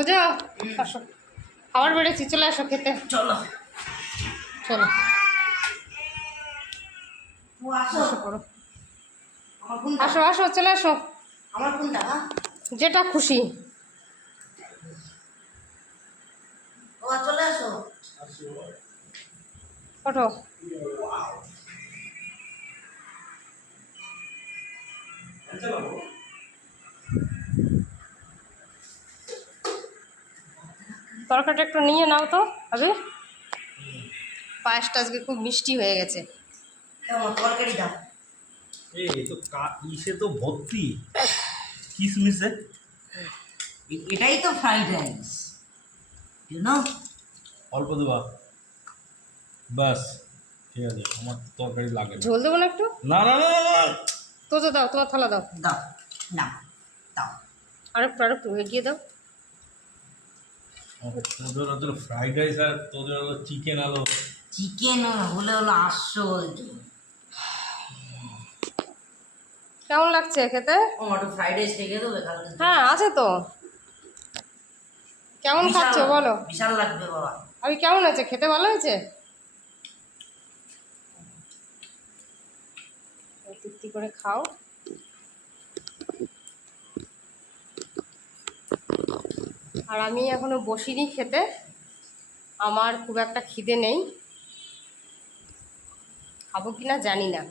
তো যাও, আসো, খাবার বেড়েছি, চলে আসো খেতে। চলো চলো আসো। বসে পড়ো। আমার কোনটা? আসো আসো, চলে আসো, আমার কোনটা? যেটা খুশি। চলে আসো। ওঠো। তরকারিটা একটু নিয়ে নাও তো আবে। পায়েসটা আজকে খুব মিষ্টি হয়ে গেছে। আমার তরকারি দাও। এই তো ইসে তো ভর্তি কিসমিসে। এটাই তো ফ্রাইড রাইস, ইউ নো। অল্প দেবা, বাস। ঠিক আছে, আমার তরকারি লাগে না। ঝোল দেবো না একটু? না না না না, না। তো দাও, তোমার থালা দাও। দাও না, দাও। আরেকটু এগিয়ে দাও। তোদের ওদের ফ্রাইড রাইস আর তোদের হলো চিকেন আলো। চিকেন হলে হলো 800। কেমন লাগছে খেতে? টমেটো ফ্রাইড রাইস রেখে দেবে কালকে? হ্যাঁ আছে তো। কেমন খাচ্ছ বলো? বিশাল লাগবে বাবা। আমি কেমন হয়েছে খেতে? ভালো হয়েছে? তৃপ্তি করে খাও। আর আমি এখনো বসিনি খেতে, আমার খুব একটা খিদে নেই, খাবো কি না জানি না।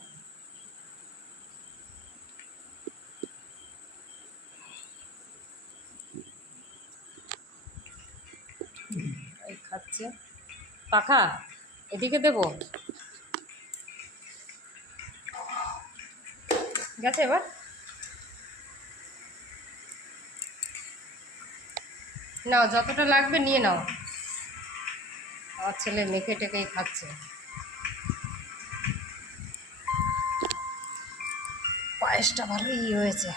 এই খাচ্ছে পাখা, এদিকে দেবো। গেছে এবার? নাও, যতটা লাগবে নিয়ে নাও। আমার ছেলে মেখে টেকেই খাচ্ছে। পায়েসটা ভালোই হয়েছে।